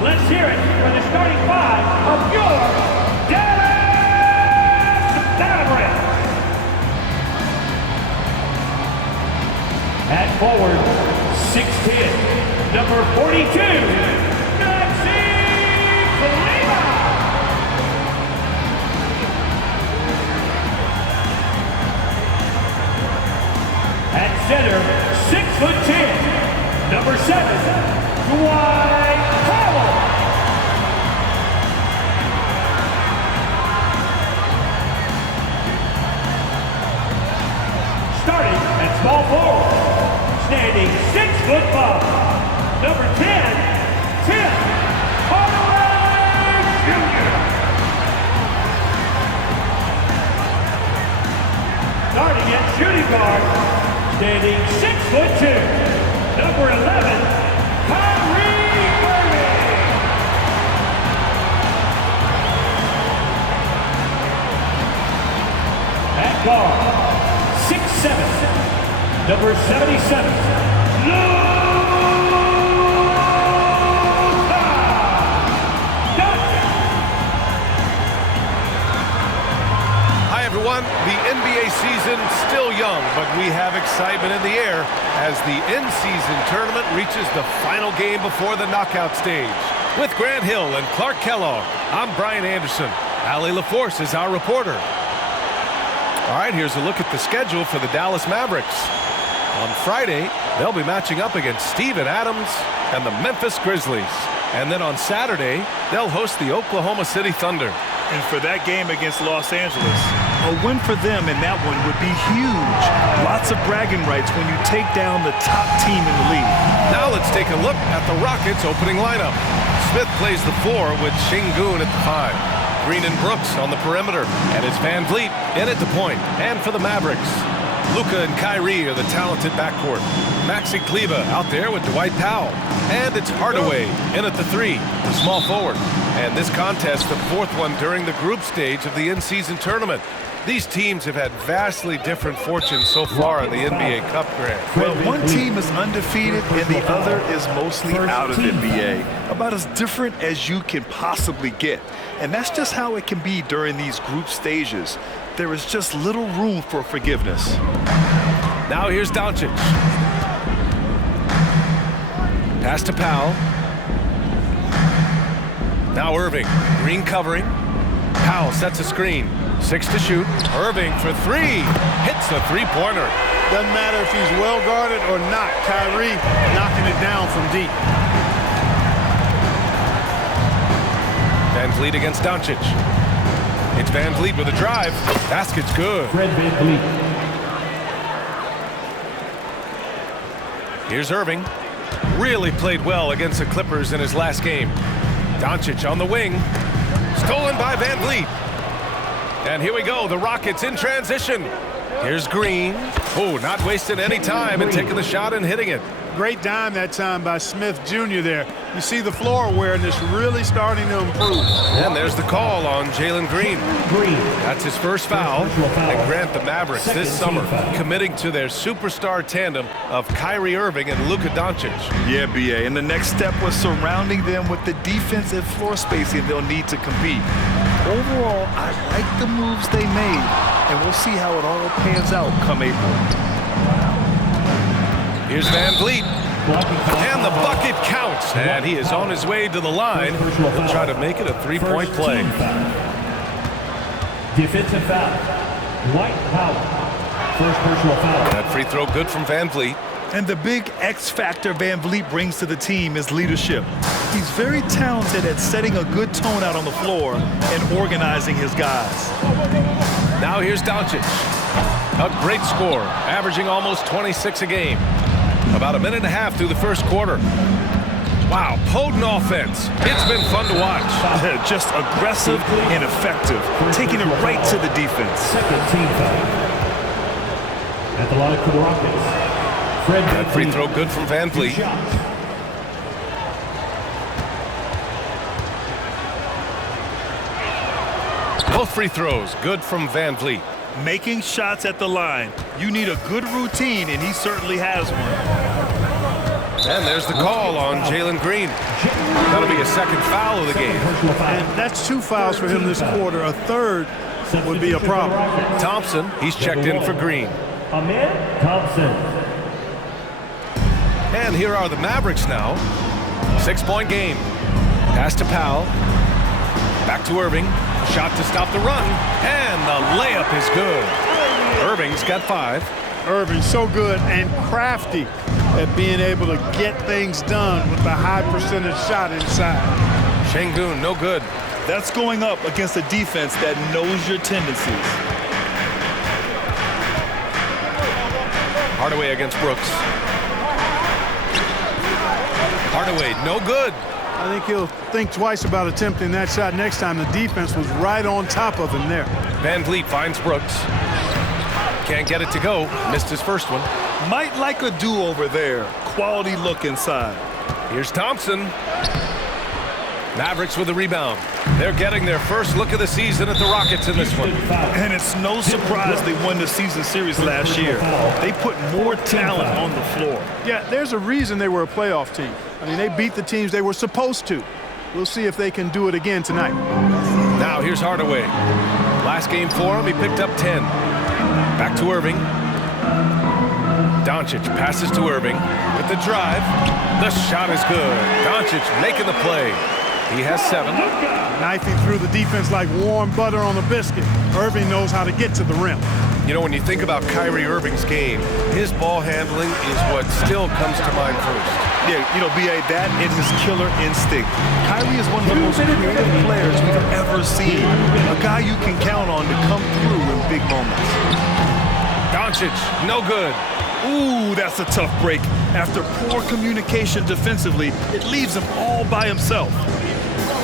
Let's hear it for the starting five of your Dallas Mavericks. At forward, 6'10", number 42, at center, 6'10", number 7, Dwight Howard. Starting at small forward, standing 6'5", number 10, Tim Hardaway Jr. Starting at shooting guard, standing 6'2", number 11, Kyrie Irving. At guard, 6'7", number 77, Luka Doncic. Hi everyone, the NBA season still young, but we have excitement in the air as the in-season tournament reaches the final game before the knockout stage. With Grant Hill and Clark Kellogg, I'm Brian Anderson. Allie LaForce is our reporter. All right, here's a look at the schedule for the Dallas Mavericks. On Friday, they'll be matching up against Steven Adams and the Memphis Grizzlies. And then on Saturday, they'll host the Oklahoma City Thunder. And for that game against Los Angeles, a win for them in that one would be huge. Lots of bragging rights when you take down the top team in the league. Now let's take a look at the Rockets' opening lineup. Smith plays the 4 with Şengün at the 5. Green and Brooks on the perimeter, and it's Van Vliet in at the point. And for the Mavericks, Luka and Kyrie are the talented backcourt. Maxi Kleber out there with Dwight Powell. And it's Hardaway in at the 3, the small forward. And this contest, the 4th one during the group stage of the in-season tournament. These teams have had vastly different fortunes so far in the NBA Cup, Grant. Well, one team is undefeated and the other is mostly out of the NBA. About as different as you can possibly get. And that's just how it can be during these group stages. There is just little room for forgiveness. Now here's Doncic. Pass to Powell. Now Irving. Green covering. Powell sets a screen. 6 to shoot. Irving for 3. Hits the three-pointer. Doesn't matter if he's well guarded or not. Kyrie knocking it down from deep. Van Vliet against Doncic. It's Van Vliet with a drive. Basket's good. Fred Van Vliet. Here's Irving. Really played well against the Clippers in his last game. Doncic on the wing. Stolen by Van Vliet. And here we go, the Rockets in transition. Here's Green. Oh, not wasting any time and taking the shot and hitting it. Great dime that time by Smith Jr. there. You see the floor awareness really starting to improve. And there's the call on Jalen Green. That's his first foul. And Grant, the Mavericks this summer committing to their superstar tandem of Kyrie Irving and Luka Doncic. Yeah, BA. And the next step was surrounding them with the defensive floor spacing they'll need to compete. Overall, I like the moves they made, and we'll see how it all pans out come April. Here's Van Vliet. And the bucket counts. And he is on his way to the line to try to make it a three-point play. Defensive foul. Dwight Powell. First personal foul. That free throw good from Van Vliet. And the big X factor Van Vliet brings to the team is leadership. He's very talented at setting a good tone out on the floor and organizing his guys. Now here's Doncic. A great score, averaging almost 26 a game. About a minute and a half through the first quarter. Wow, potent offense. It's been fun to watch. Just aggressive and effective, taking it right to the defense. Second team foul. At the line for the Rockets. That free throw good from Van Vliet. Both free throws good from Van Vliet. Making shots at the line. You need a good routine, and he certainly has one. And there's the call on Jalen Green. That'll be a second foul of the game. And that's 2 fouls for him this quarter. A third would be a problem. Thompson, he's checked in for Green. Thompson. And here are the Mavericks now. 6-point game. Pass to Powell. Back to Irving. Shot to stop the run. And the layup is good. Irving's got 5. Irving so good and crafty at being able to get things done with the high percentage shot inside. Şengün, no good. That's going up against a defense that knows your tendencies. Hardaway against Brooks. Hardaway, no good. I think he'll think twice about attempting that shot next time. The defense was right on top of him there. Van Vliet finds Brooks. Can't get it to go. Missed his first one. Might like a do-over there. Quality look inside. Here's Thompson. Mavericks with a rebound. They're getting their first look of the season at the Rockets in this one. And it's no surprise they won the season series last year. They put more talent on the floor. Yeah, there's a reason they were a playoff team. I mean, they beat the teams they were supposed to. We'll see if they can do it again tonight. Now here's Hardaway. Last game for him, he picked up 10. Back to Irving. Doncic passes to Irving with the drive. The shot is good. Doncic making the play. He has 7. Knifing through the defense like warm butter on a biscuit. Irving knows how to get to the rim. You know, when you think about Kyrie Irving's game, his ball handling is what still comes to mind first. Yeah, you know, B.A., that is his killer instinct. Kyrie is one of the most creative players we've ever seen. A guy you can count on to come through in big moments. Doncic, no good. Ooh, that's a tough break. After poor communication defensively, it leaves him all by himself.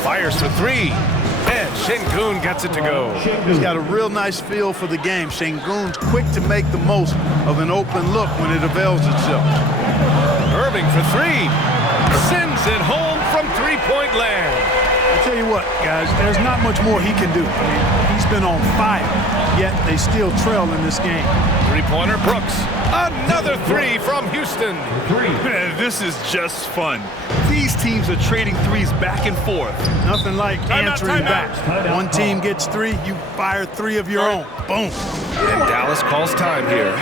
Fires for 3. And Şengün gets it to go. He's got a real nice feel for the game. Şengün's quick to make the most of an open look when it avails itself. Irving for 3. Sends it home from three-point land. I tell you what, guys, there's not much more he can do. I mean, he's been on fire, yet they still trail in this game. Three-pointer, Brooks. Another 3 from Houston. Man, this is just fun. These teams are trading threes back and forth. Nothing like answering back. One team gets 3, you fire 3 of your own. Boom. And Dallas calls time here.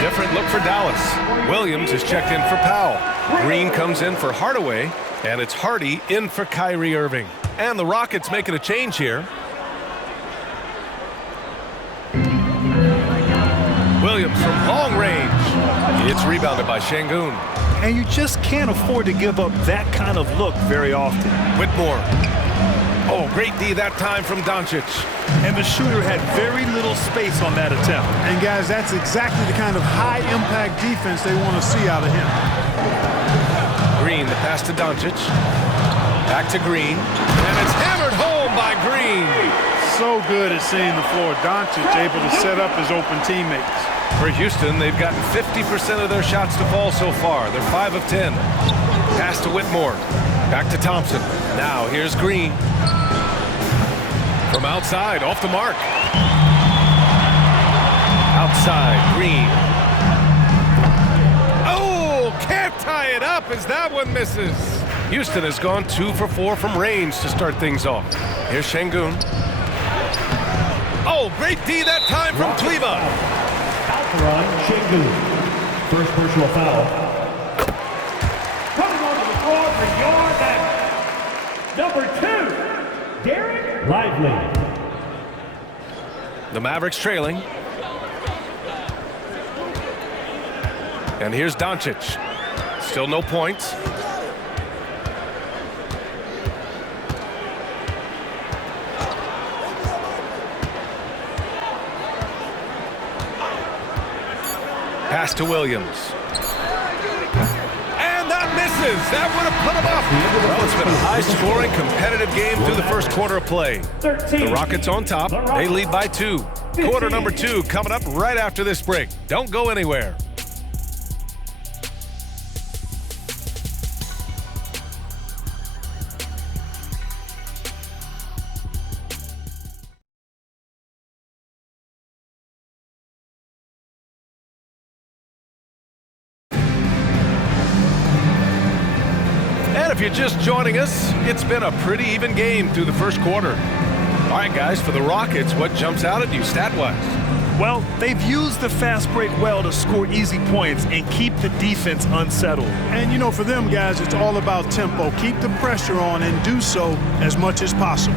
Different look for Dallas. Williams is checked in for Powell. Green comes in for Hardaway, and it's Hardy in for Kyrie Irving. And the Rockets making a change here. Williams from long range. It's rebounded by Şengün. And you just can't afford to give up that kind of look very often. Whitmore. Oh, great D that time from Doncic. And the shooter had very little space on that attempt. And guys, that's exactly the kind of high-impact defense they want to see out of him. Green, the pass to Doncic. Back to Green. And it's hammered home by Green. So good at seeing the floor. Doncic able to set up his open teammates. For Houston, they've gotten 50% of their shots to fall so far. They're 5 of 10. Pass to Whitmore. Back to Thompson. Now here's Green. From outside, off the mark. Outside, Green. Oh, can't tie it up as that one misses. Houston has gone 2 for 4 from range to start things off. Here's Şengün. Oh, great D that time from Kleba. Alperon Şengün. First personal foul. Coming onto the floor for your man. Number 2, Derek Lively. The Mavericks trailing. And here's Doncic. Still no points. Pass to Williams. And that misses. That would have put him up. Well, it's been a high-scoring, competitive game through the first quarter of play. The Rockets on top. They lead by 2. Quarter number 2 coming up right after this break. Don't go anywhere. If you're just joining us, it's been a pretty even game through the first quarter. All right, guys, for the Rockets, what jumps out at you stat-wise? Well, they've used the fast break well to score easy points and keep the defense unsettled. And, you know, for them guys, it's all about tempo. Keep the pressure on and do so as much as possible.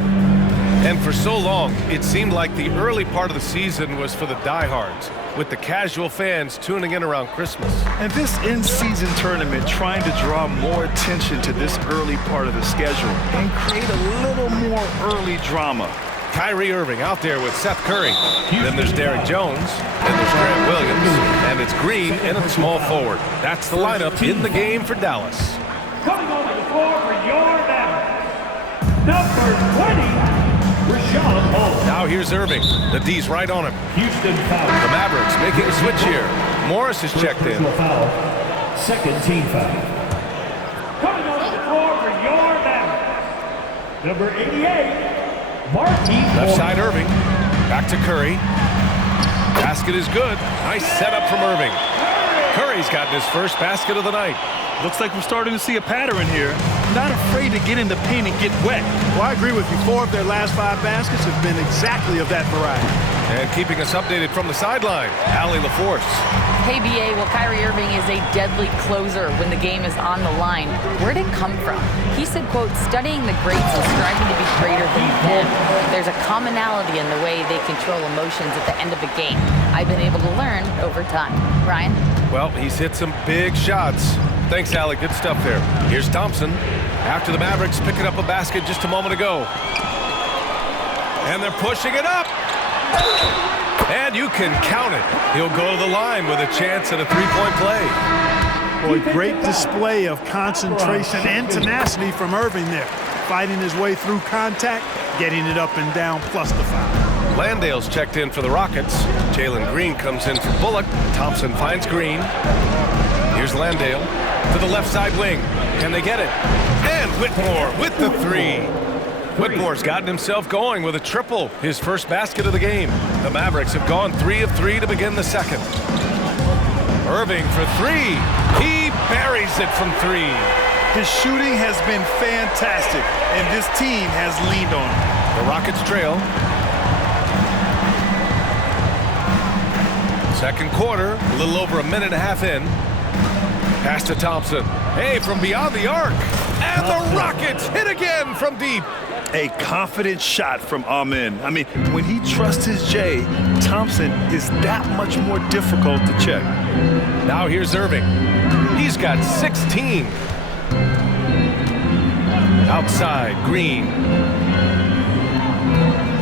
And for so long, it seemed like the early part of the season was for the diehards, with the casual fans tuning in around Christmas. And this in-season tournament trying to draw more attention to this early part of the schedule and create a little more early drama. Kyrie Irving out there with Seth Curry. Then there's Derek Jones. Then there's Grant Williams. And it's Green in at small forward. That's the lineup in the game for Dallas. Coming onto the floor for your man. Number 20. Now here's Irving. The D's right on him. Houston foul. The Mavericks making a switch here. Morris is checked in. Foul. Second team foul. Coming onto the floor for your man. Number 88, Marquise. Left side Irving. Back to Curry. Basket is good. Nice setup from Irving. Curry's gotten his first basket of the night. Looks like we're starting to see a pattern here. Not afraid to get in the paint and get wet. Well, I agree with you. 4 of their last 5 baskets have been exactly of that variety. And keeping us updated from the sideline, Allie LaForce. Hey, BA, well, Kyrie Irving is a deadly closer when the game is on the line. Where'd it come from? He said, quote, studying the greats and striving to be greater than them. There's a commonality in the way they control emotions at the end of a game. I've been able to learn over time. Ryan? Well, he's hit some big shots. Thanks, Allie. Good stuff there. Here's Thompson. After the Mavericks picking up a basket just a moment ago. And they're pushing it up. And you can count it. He'll go to the line with a chance at a three-point play. Boy, great display of concentration and tenacity from Irving there. Fighting his way through contact, getting it up and down, plus the foul. Landale's checked in for the Rockets. Jalen Green comes in for Bullock. Thompson finds Green. Here's Landale to the left side wing. Can they get it? And Whitmore with the 3. Whitmore's gotten himself going with a triple, his first basket of the game. The Mavericks have gone 3 of 3 to begin the second. Irving for 3. He buries it from 3. His shooting has been fantastic, and this team has leaned on him. The Rockets trail. Second quarter, a little over a minute and a half in. Pass to Thompson. Hey, from beyond the arc. And the Rockets hit again from deep. A confident shot from Amen. I mean, when he trusts his J, Thompson is that much more difficult to check. Now here's Irving. He's got 16. Outside, Green.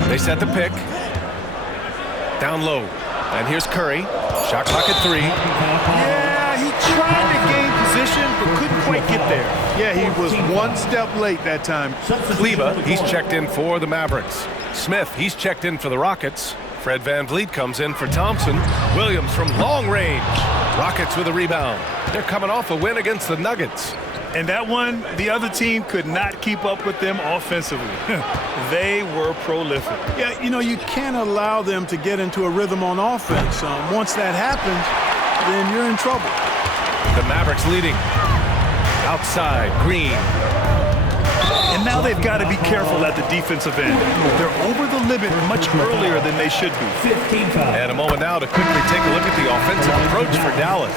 They set the pick. Down low. And here's Curry. Shot clock at 3. Yeah, he tried to gain position, but couldn't quite get there. Yeah, he was one step late that time. Kleba, he's checked in for the Mavericks. Smith, he's checked in for the Rockets. Fred VanVleet comes in for Thompson. Williams from long range. Rockets with a rebound. They're coming off a win against the Nuggets. And that one, the other team could not keep up with them offensively. They were prolific. Yeah, you know, you can't allow them to get into a rhythm on offense. Once that happens, then you're in trouble. The Mavericks leading. Outside, Green. And now they've got to be careful at the defensive end. They're over the limit much earlier than they should be. 15 foul. And a moment now to quickly take a look at the offensive approach for Dallas.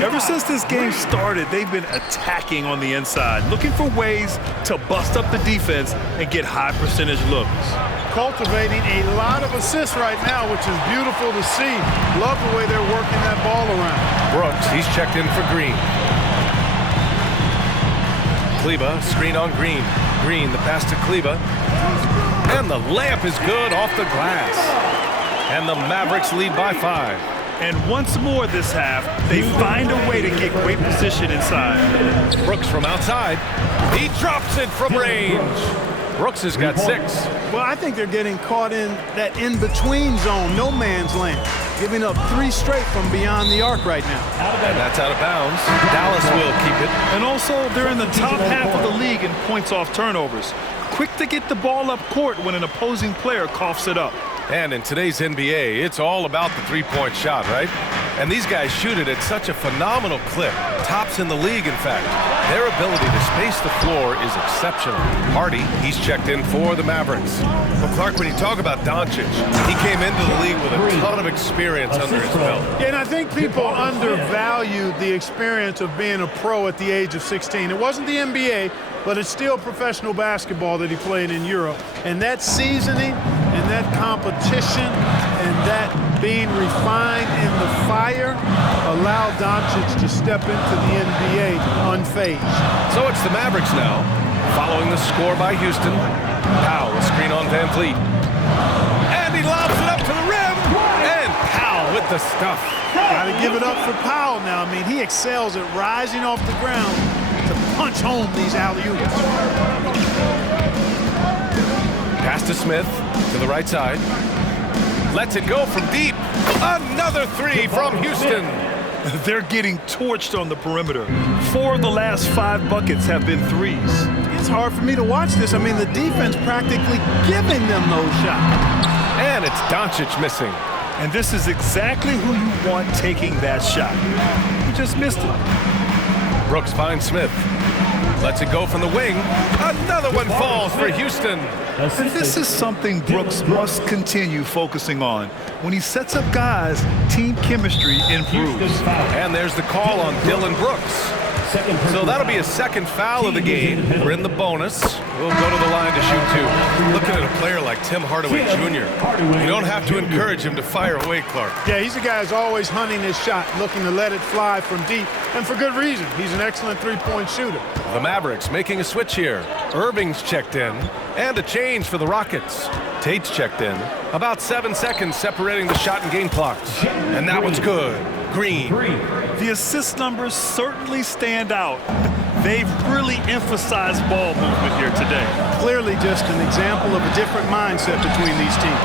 Ever since this game started, they've been attacking on the inside, looking for ways to bust up the defense and get high percentage looks. Cultivating a lot of assists right now, which is beautiful to see. Love the way they're working that ball around. Brooks, he's checked in for Green. Kleba, screen on Green. Green, the pass to Kleba. And the layup is good off the glass. And the Mavericks lead by 5. And once more this half, they find a way to get great position inside. Brooks from outside. He drops it from range. Brooks has got 6. Well, I think they're getting caught in that in-between zone, no man's land, giving up 3 straight from beyond the arc right now. And that's out of bounds. Dallas will keep it. And also, they're in the top half of the league in points off turnovers. Quick to get the ball up court when an opposing player coughs it up. And in today's NBA, it's all about the three-point shot, right? And these guys shoot it at such a phenomenal clip. Tops in the league, in fact. Their ability to space the floor is exceptional. Hardy, he's checked in for the Mavericks. Well, Clark, when you talk about Doncic, he came into the league with a ton of experience under his belt. Yeah, and I think people undervalue the experience of being a pro at the age of 16. It wasn't the NBA, but it's still professional basketball that he played in Europe. And that seasoning and that competition and that being refined in the fire allowed Doncic to step into the NBA unfazed. So it's the Mavericks now, following the score by Houston. Powell, a screen on Van Vliet. And he lobs it up to the rim. And Powell with the stuff. Got to give it up for Powell now. I mean, he excels at rising off the ground to punch home these alley-oops. Pass to Smith, to the right side. Lets it go from deep. Another 3 from Houston. They're getting torched on the perimeter. 4 of the last 5 buckets have been threes. It's hard for me to watch this. I mean, the defense practically giving them those shots. And it's Doncic missing. And this is exactly who you want taking that shot. He just missed it. Brooks finds Smith. Lets it go from the wing. Another one falls for Houston. And this is something Brooks must continue focusing on. When he sets up guys, team chemistry improves. And there's the call on Dylan Brooks. So that'll be a second foul of the game. We're in the bonus. We'll go to the line to shoot 2. Looking at a player like Tim Hardaway Jr., you don't have to encourage him to fire away, Clark. Yeah, he's a guy who's always hunting his shot, looking to let it fly from deep, and for good reason. He's an excellent three-point shooter. The Mavericks making a switch here. Irving's checked in, and a change for the Rockets. Tate's checked in. About 7 seconds separating the shot and game clocks. And that one's good. Green. The assist numbers certainly stand out. They've really emphasized ball movement here today. Clearly just an example of a different mindset between these teams.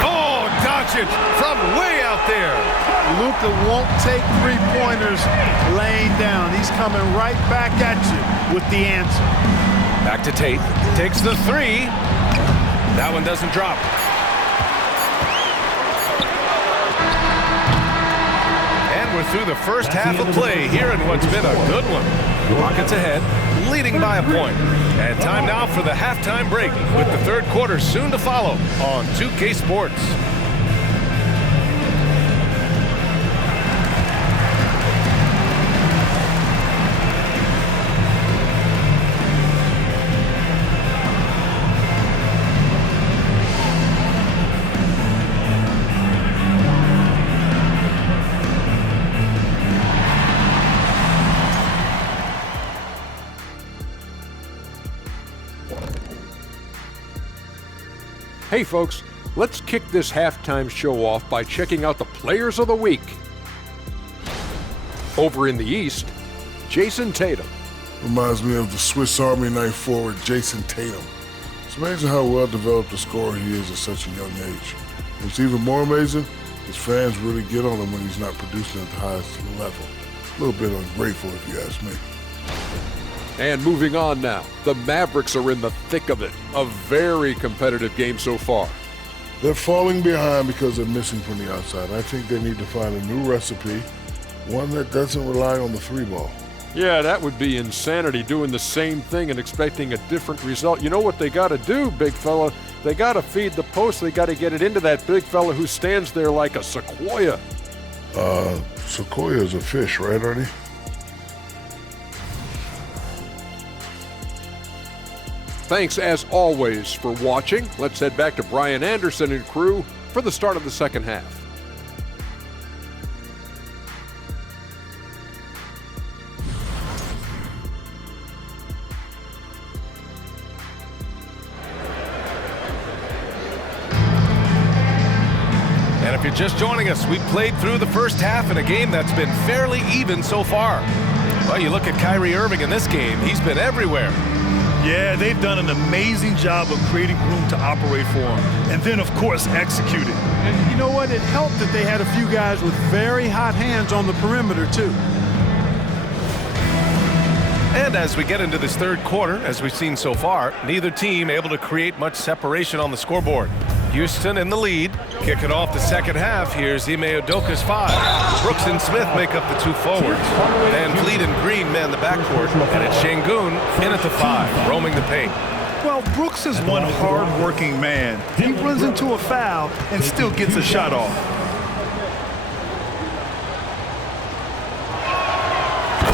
Oh, Doncic from way out there. Luka won't take three-pointers laying down. He's coming right back at you with the answer. Back to Tate. Takes the 3. That one doesn't drop. We're through the first half of play here in what's been a good one. Rockets ahead, leading by a point. And time now for the halftime break with the third quarter soon to follow on 2K Sports. Hey folks, let's kick this halftime show off by checking out the Players of the Week. Over in the East, Jason Tatum. Reminds me of the Swiss Army knife forward Jason Tatum. It's amazing how well developed a scorer he is at such a young age. What's even more amazing, his fans really get on him when he's not producing at the highest level. A little bit ungrateful if you ask me. And moving on now, the Mavericks are in the thick of it. A very competitive game so far. They're falling behind because they're missing from the outside. I think they need to find a new recipe, one that doesn't rely on the 3 ball. Yeah, that would be insanity, doing the same thing and expecting a different result. You know what they got to do, big fella? They got to feed the post. They got to get it into that big fella who stands there like a sequoia. Sequoia is a fish, right, Artie? Thanks, as always, for watching. Let's head back to Brian Anderson and crew for the start of the second half. And if you're just joining us, we played through the first half in a game that's been fairly even so far. Well, you look at Kyrie Irving in this game, he's been everywhere. Yeah, they've done an amazing job of creating room to operate for him. And then, of course, executing. And you know what? It helped that they had a few guys with very hot hands on the perimeter, too. And as we get into this third quarter, as we've seen so far, neither team able to create much separation on the scoreboard. Houston in the lead. Kicking off the second half, here's Ime Udoka's 5. Brooks and Smith make up the 2 forwards. Van Vliet and Green man the backcourt. And it's Şengün in at the 5, roaming the paint. Well, Brooks is one hard-working man. He runs into a foul and still gets a shot off.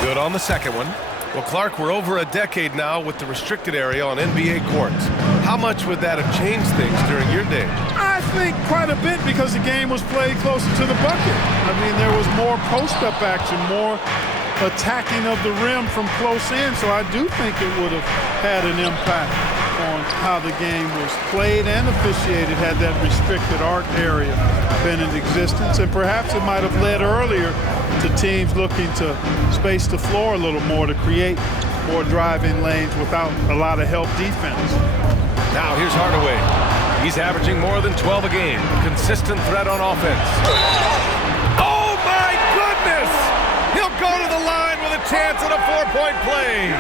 Good on the second one. Well, Clark, we're over a decade now with the restricted area on NBA courts. How much would that have changed things during your day? I think quite a bit, because the game was played closer to the bucket. I mean, there was more post-up action, more attacking of the rim from close in, so I do think it would have had an impact on how the game was played and officiated had that restricted arc area been in existence. And perhaps it might have led earlier to teams looking to space the floor a little more to create more drive-in lanes without a lot of help defense. Now here's Hardaway. He's averaging more than 12 a game. Consistent threat on offense. Oh my goodness! He'll go to the line with a chance at a 4-point play.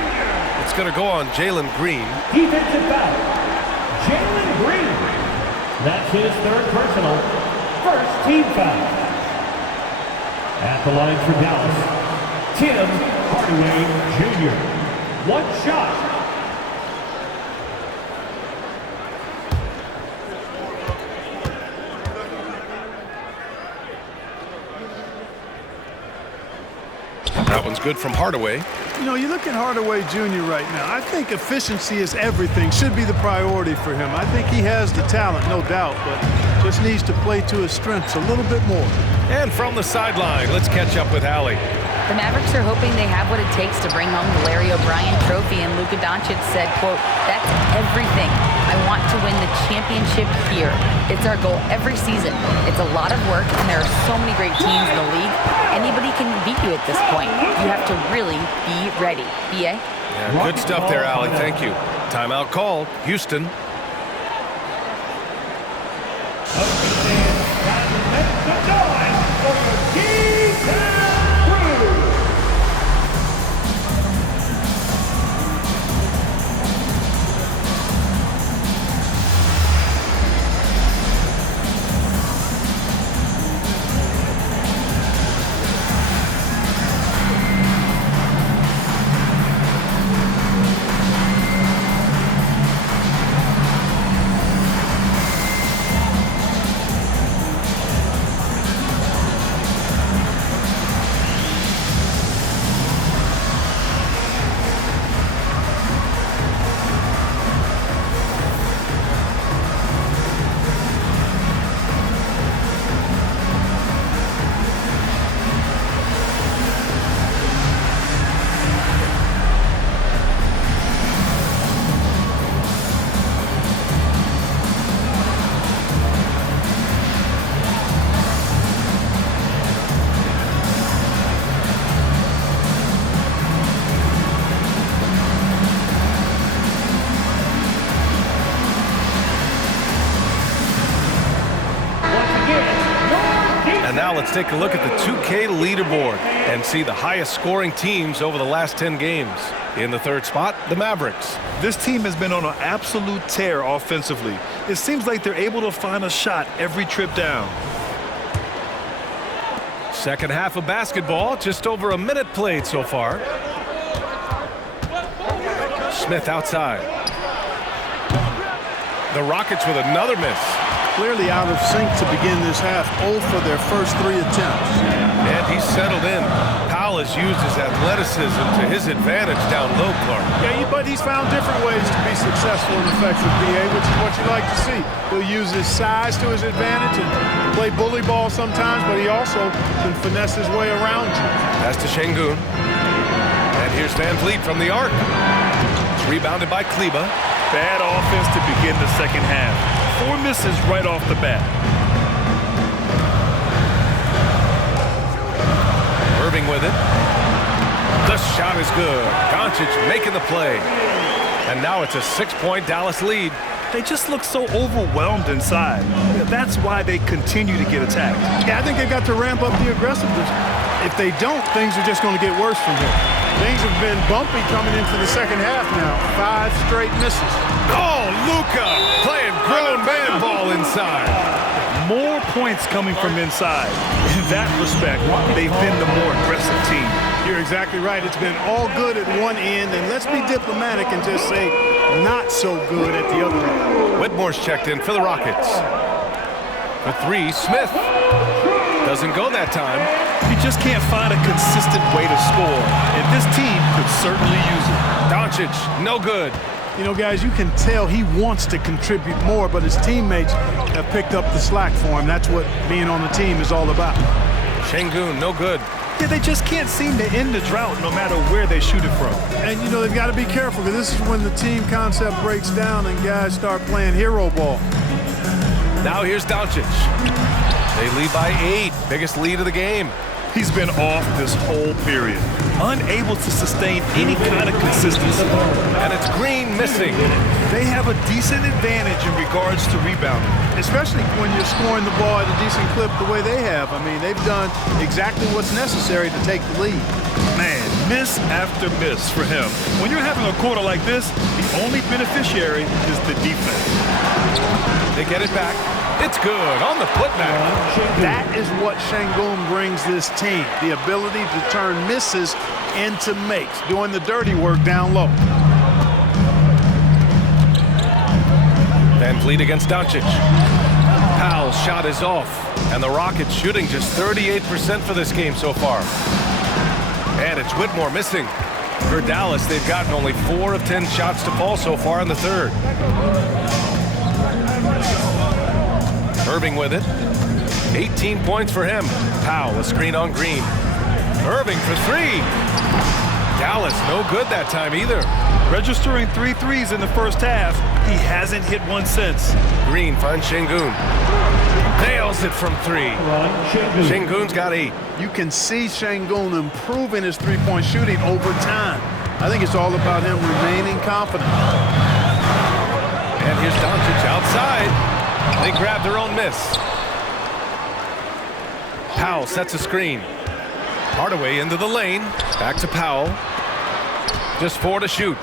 It's going to go on Jalen Green. Defensive foul. Jalen Green. That's his 3rd personal. First team foul. At the line for Dallas, Tim Hardaway Jr. 1 shot. That one's good from Hardaway. You know, you look at Hardaway Jr. right now, I think efficiency is everything, should be the priority for him. I think he has the talent, no doubt, but just needs to play to his strengths a little bit more. And from the sideline, let's catch up with Allie. The Mavericks are hoping they have what it takes to bring home the Larry O'Brien trophy, and Luka Doncic said, quote, "That's everything. I want to win the championship here. It's our goal every season. It's a lot of work, and there are so many great teams in the league. Anybody can beat you at this point. You have to really be ready." BA? Yeah, good stuff there, Allie. Thank you. Timeout called. Houston. And now let's take a look at the 2K leaderboard and see the highest scoring teams over the last 10 games. In the 3rd spot, the Mavericks. This team has been on an absolute tear offensively. It seems like they're able to find a shot every trip down. Second half of basketball, just over a minute played so far. Smith outside. The Rockets with another miss. Clearly out of sync to begin this half. 0 for their first 3 attempts. And he's settled in. Powell has used his athleticism to his advantage down low, Clark. Yeah, but he's found different ways to be successful and effective, BA, which is what you like to see. He'll use his size to his advantage and play bully ball sometimes, but he also can finesse his way around you. Pass to Şengün. And here's Van Vliet from the arc. It's rebounded by Kleba. Bad offense to begin the second half. 4 misses right off the bat. Irving with it. The shot is good. Doncic making the play. And now it's a 6-point Dallas lead. They just look so overwhelmed inside. That's why they continue to get attacked. Yeah, I think they got to ramp up the aggressiveness. If they don't, things are just going to get worse from here. Things have been bumpy coming into the second half now. 5 straight misses. Oh, Luka playing grown man ball inside. More points coming from inside. In that respect, they've been the more aggressive team. You're exactly right. It's been all good at one end, and let's be diplomatic and just say not so good at the other end. Whitmore's checked in for the Rockets. For 3, Smith. Doesn't go that time. You just can't find a consistent way to score, and this team could certainly use it. Doncic, no good. You know, guys, you can tell he wants to contribute more, but his teammates have picked up the slack for him. That's what being on the team is all about. Şengün, no good. Yeah, they just can't seem to end the drought no matter where they shoot it from. And, you know, they've got to be careful because this is when the team concept breaks down and guys start playing hero ball. Now here's Doncic. They lead by 8, biggest lead of the game. He's been off this whole period, unable to sustain any kind of consistency. And it's Green missing. They have a decent advantage in regards to rebounding. Especially when you're scoring the ball at a decent clip the way they have. I mean, they've done exactly what's necessary to take the lead. Man, miss after miss for him. When you're having a quarter like this, the only beneficiary is the defense. They get it back. It's good on the putback. That is what Şengün brings this team, the ability to turn misses into makes, doing the dirty work down low. Van Vliet against Doncic. Powell's shot is off, and the Rockets shooting just 38% for this game so far. And it's Whitmore missing. For Dallas, they've gotten only 4 of 10 shots to fall so far in the third. Irving with it. 18 points for him. Powell, a screen on Green. Irving for 3. Dallas, no good that time either. Registering 3 threes in the first half, he hasn't hit one since. Green finds Şengün. Nails it from 3. Şengün's got 8. You can see Şengün improving his three-point shooting over time. I think it's all about him remaining confident. And here's Doncic outside. They grab their own miss. Powell sets a screen. Hardaway into the lane. Back to Powell. Just 4 to shoot.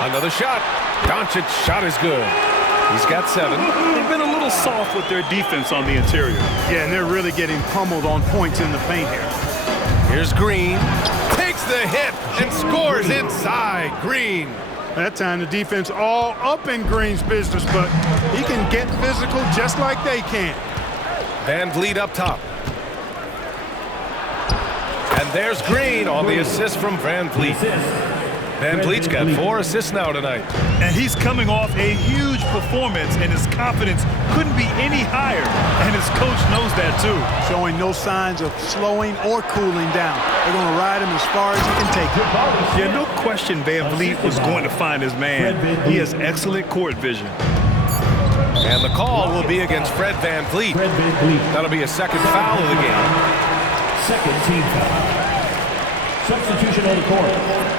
Another shot. Doncic's shot is good. He's got 7. They've been a little soft with their defense on the interior. Yeah, and they're really getting pummeled on points in the paint here. Here's Green. Takes the hit and scores inside. Green. That time the defense all up in Green's business, but he can get physical just like they can. Van Vliet up top. And there's Green on the assist from Van Vliet. Van Vliet's got 4 assists now tonight. And he's coming off a huge performance, and his confidence couldn't be any higher. And his coach knows that, too. Showing no signs of slowing or cooling down. They're going to ride him as far as he can take it. Yeah, no question Van Vliet was going to find his man. He has excellent court vision. And the call will be against Fred Van Vliet. That'll be a second foul of the game. Second team foul. Substitution on the court.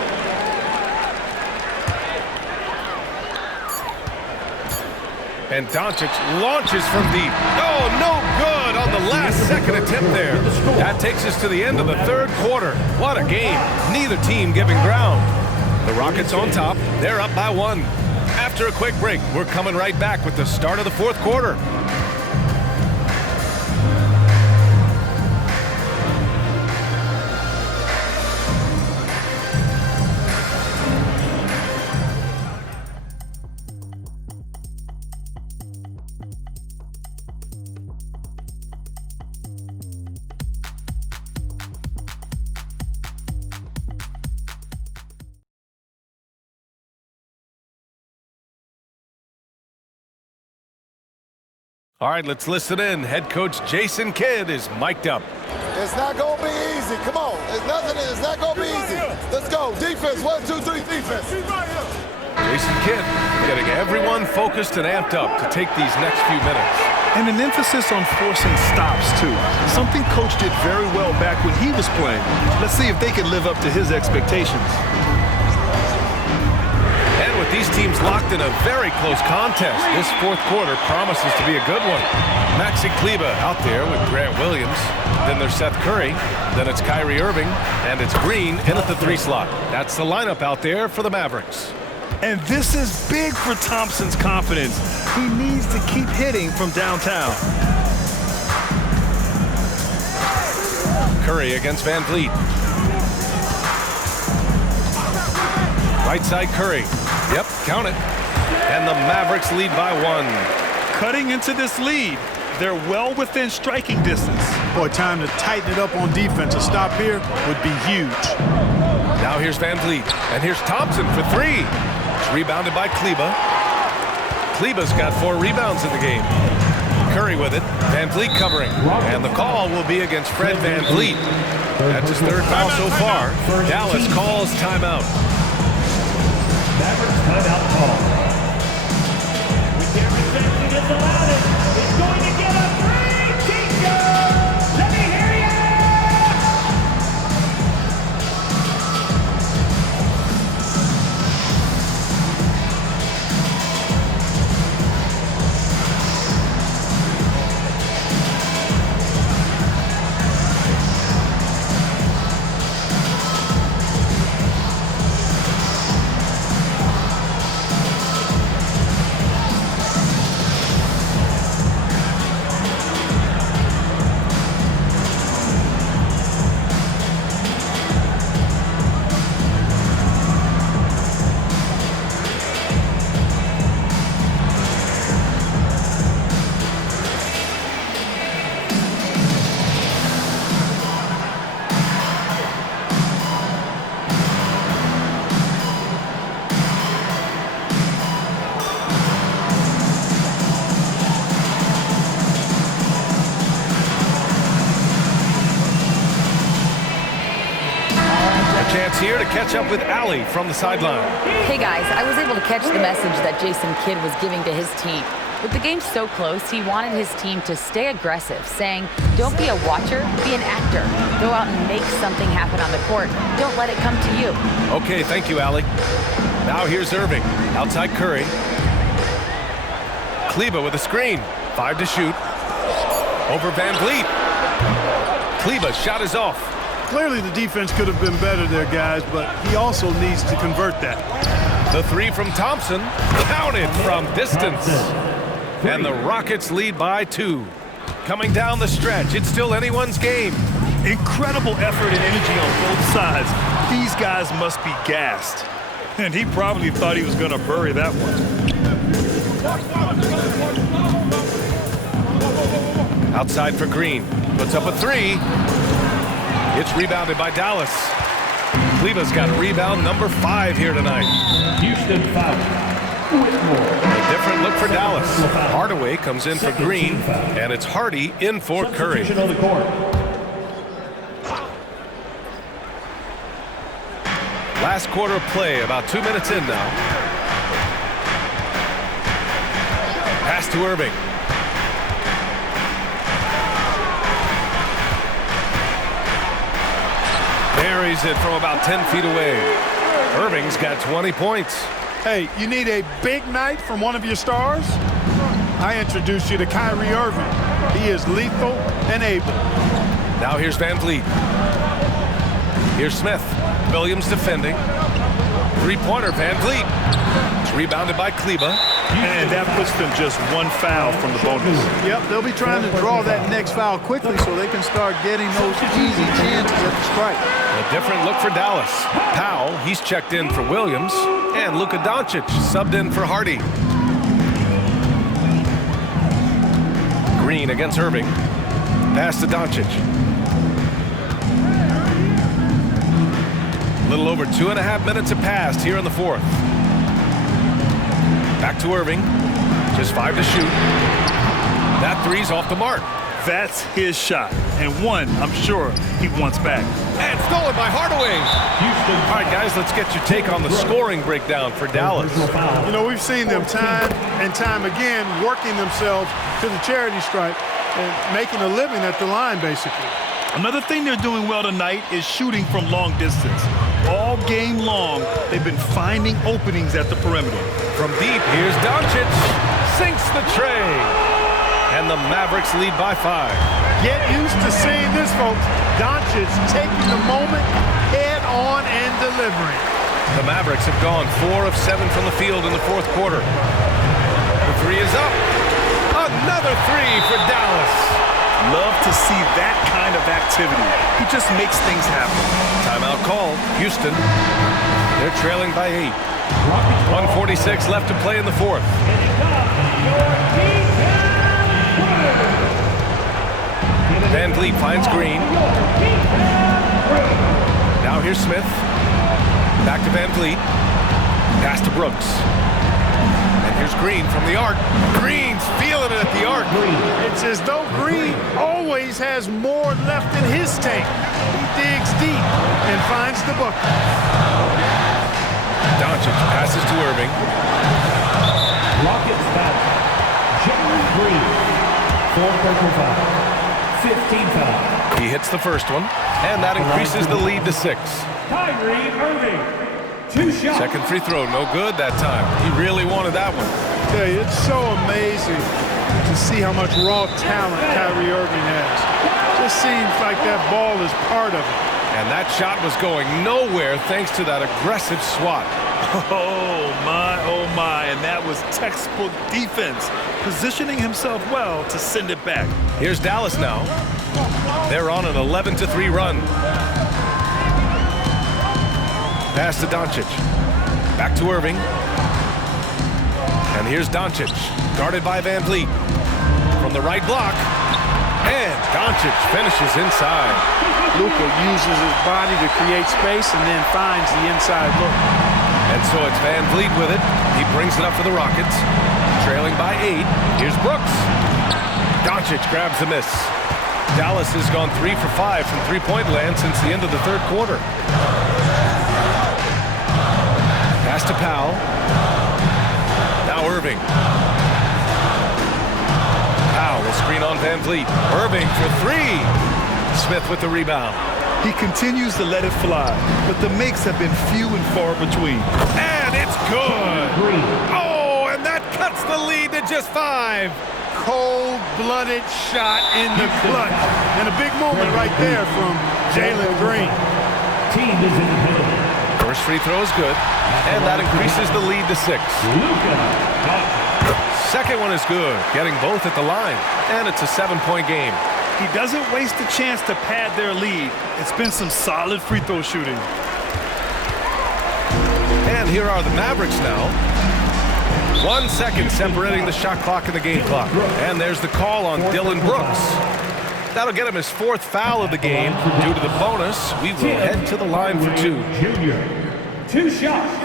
And Doncic launches from deep. Oh, no good on the last second attempt there. That takes us to the end of the third quarter. What a game. Neither team giving ground. The Rockets on top. They're up by 1. After a quick break, we're coming right back with the start of the fourth quarter. All right, let's listen in. Head coach Jason Kidd is mic'd up. It's not going to be easy. Come on. It's not going to be easy. Let's go. Defense. 1, 2, 3, defense. Jason Kidd getting everyone focused and amped up to take these next few minutes. And an emphasis on forcing stops, too. Something Coach did very well back when he was playing. Let's see if they can live up to his expectations. And with these teams locked in a very close contest, this fourth quarter promises to be a good one. Maxi Kleber out there with Grant Williams. Then there's Seth Curry. Then it's Kyrie Irving. And it's Green in at the 3 slot. That's the lineup out there for the Mavericks. And this is big for Thompson's confidence. He needs to keep hitting from downtown. Curry against Van Vliet. Right side Curry. Yep, count it. And the Mavericks lead by 1. Cutting into this lead. They're well within striking distance. Boy, time to tighten it up on defense. A stop here would be huge. Now here's Van Vliet. And here's Thompson for 3. It's rebounded by Kleber. Kleber's got 4 rebounds in the game. Curry with it. Van Vliet covering. And the call will be against Fred Van Vliet. That's his 3rd foul so far. Dallas calls timeout. Mavericks timeout call. With their reception is allowed. It's going to get a 3. Chico! Let me hear ya! Here to catch up with Allie from the sideline. Hey guys, I was able to catch the message that Jason Kidd was giving to his team. With the game so close, he wanted his team to stay aggressive, saying, don't be a watcher, be an actor. Go out and make something happen on the court. Don't let it come to you. Okay, thank you, Allie. Now here's Irving. Outside Curry. Kleber with a screen. 5 to shoot. Over Van Vliet. Kleber's shot is off. Clearly the defense could have been better there, guys, but he also needs to convert that. The 3 from Thompson, counted from distance. And the Rockets lead by 2. Coming down the stretch, it's still anyone's game. Incredible effort and energy on both sides. These guys must be gassed. And he probably thought he was going to bury that one. Outside for Green, puts up a 3. It's rebounded by Dallas. Kleber's got rebound number 5 here tonight. Houston foul. A different look for Dallas. Hardaway comes in for Green, and it's Hardy in for Curry. Substitution on the court. Last quarter of play, about 2 minutes in now. Pass to Irving. Buries it from about 10 feet away. Irving's got 20 points. Hey, you need a big night from one of your stars? I introduce you to Kyrie Irving. He is lethal and able. Now here's Van Vliet. Here's Smith. Williams defending. 3-pointer, Van Vliet. It's rebounded by Kleber. And that puts them just 1 foul from the bonus. Yep, they'll be trying to draw that next foul quickly so they can start getting those easy chances at the strike. A different look for Dallas. Powell, he's checked in for Williams. And Luka Doncic subbed in for Hardy. Green against Irving. Pass to Doncic. A little over 2.5 minutes have passed here in the 4th. Back to Irving. Just 5 to shoot. That three's off the mark. That's his shot, and one I'm sure he wants back. And stolen by Hardaway. All right, guys, let's get your take on the scoring breakdown for Dallas. You know, we've seen them time and time again working themselves to the charity stripe and making a living at the line, basically. Another thing they're doing well tonight is shooting from long distance. All game long, they've been finding openings at the perimeter. From deep, here's Doncic. Sinks the tray. And the Mavericks lead by 5. Get used to seeing this, folks. Doncic taking the moment head on and delivering. The Mavericks have gone 4 of 7 from the field in the fourth quarter. The three is up. Another three for Dallas. Love to see that kind of activity. He just makes things happen. Timeout called. Houston. They're trailing by 8. 1:46 left to play in the fourth. Van Vliet finds Green. Now here's Smith. Back to Van Vliet. Pass to Brooks. And here's Green from the arc. Green's feeling it at the arc. It's as though Green always has more left in his tank. He digs deep and finds the bucket. Doncic passes to Irving. Rockets back. Jalen Green. 4 personal fouls. 15 fouls. He hits the first one, and that increases the lead to 6. Kyrie Irving. 2 shots. Second free throw, no good that time. He really wanted that one. I tell you, it's so amazing to see how much raw talent Kyrie Irving has. Just seems like that ball is part of it. And that shot was going nowhere thanks to that aggressive swat. Oh my, and that was textbook defense, positioning himself well to send it back. Here's Dallas now. They're on an 11-3 run. Pass to Doncic. Back to Irving. And here's Doncic, guarded by Van Vliet. From the right block. And Doncic finishes inside. Luka uses his body to create space and then finds the inside look. And so it's Van Vliet with it. He brings it up for the Rockets. Trailing by 8. Here's Brooks. Doncic grabs the miss. Dallas has gone 3 for 5 from three-point land since the end of the third quarter. Pass to Powell. Now Irving. Powell will screen on Van Vliet. Irving for 3. Smith with the rebound. He continues to let it fly, but the makes have been few and far between. And it's good. Oh, and that cuts the lead to just 5. Cold-blooded shot in the clutch. And a big moment right there from Jalen Green. Team is independent. First free throw is good, and that increases the lead to 6. Second one is good, getting both at the line, and it's a 7-point game. He doesn't waste a chance to pad their lead. It's been some solid free throw shooting. And here are the Mavericks now. 1 second separating the shot clock and the game clock. And there's the call on Dylan Brooks. That'll get him his 4th foul of the game. Due to the bonus, we will head to the line for 2. Junior. 2 shots.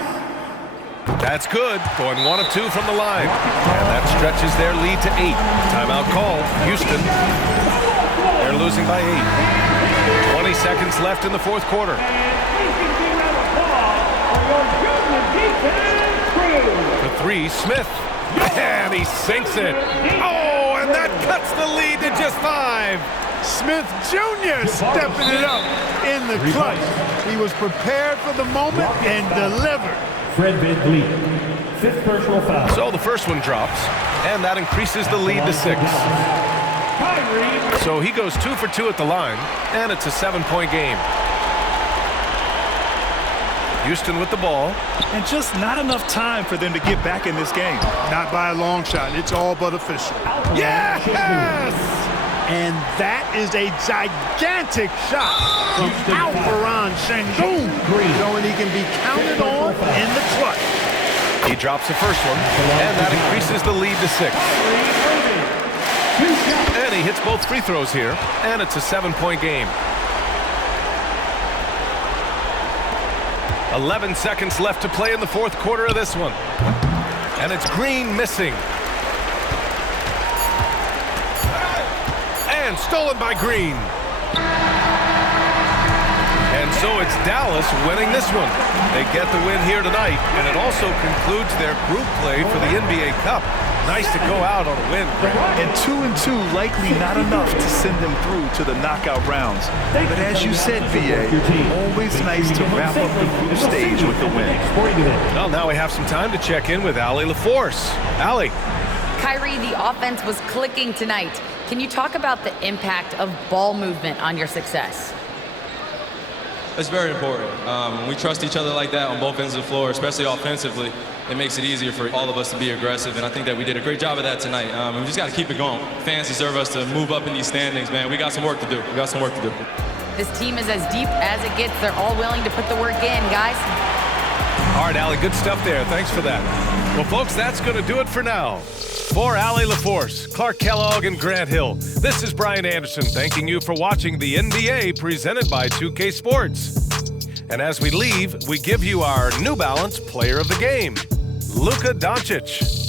That's good. Going 1 of 2 from the line. And that stretches their lead to 8. Timeout called. Houston. They're losing by 8. 20 seconds left in the fourth quarter. For 3, Smith. And he sinks it. Oh, and that cuts the lead to just 5. Smith Jr. stepping it up in the clutch. He was prepared for the moment and delivered. Fred VanVleet, 5th personal foul. So the first one drops, and that increases the lead to 6. So he goes 2 for 2 at the line, and it's a 7-point game. Houston with the ball. And just not enough time for them to get back in this game. Not by a long shot. It's all but official. Yes! And that is a gigantic shot from Alperon Sengun, showing he can be counted on in the clutch. He drops the first one, and that increases the lead to 6. And he hits both free throws here, and it's a 7-point game. 11 seconds left to play in the fourth quarter of this one. And it's Green missing. And stolen by Green. And so it's Dallas winning this one. They get the win here tonight, and it also concludes their group play for the NBA Cup. Nice to go out on a win, Grant. And 2-2 likely not enough to send them through to the knockout rounds. But as you said, VA, always nice to wrap up the group stage with the win. Well, now we have some time to check in with Allie LaForce. Allie. Kyrie, the offense was clicking tonight. Can you talk about the impact of ball movement on your success? It's very important. When we trust each other like that on both ends of the floor, especially offensively, it makes it easier for all of us to be aggressive, and I think that we did a great job of that tonight. We just got to keep it going. Fans deserve us to move up in these standings, man. We got some work to do. We got some work to do. This team is as deep as it gets. They're all willing to put the work in, guys. All right, Allie, good stuff there. Thanks for that. Well, folks, that's going to do it for now. For Allie LaForce, Clark Kellogg, and Grant Hill, this is Brian Anderson thanking you for watching the NBA presented by 2K Sports. And as we leave, we give you our New Balance Player of the Game, Luka Doncic.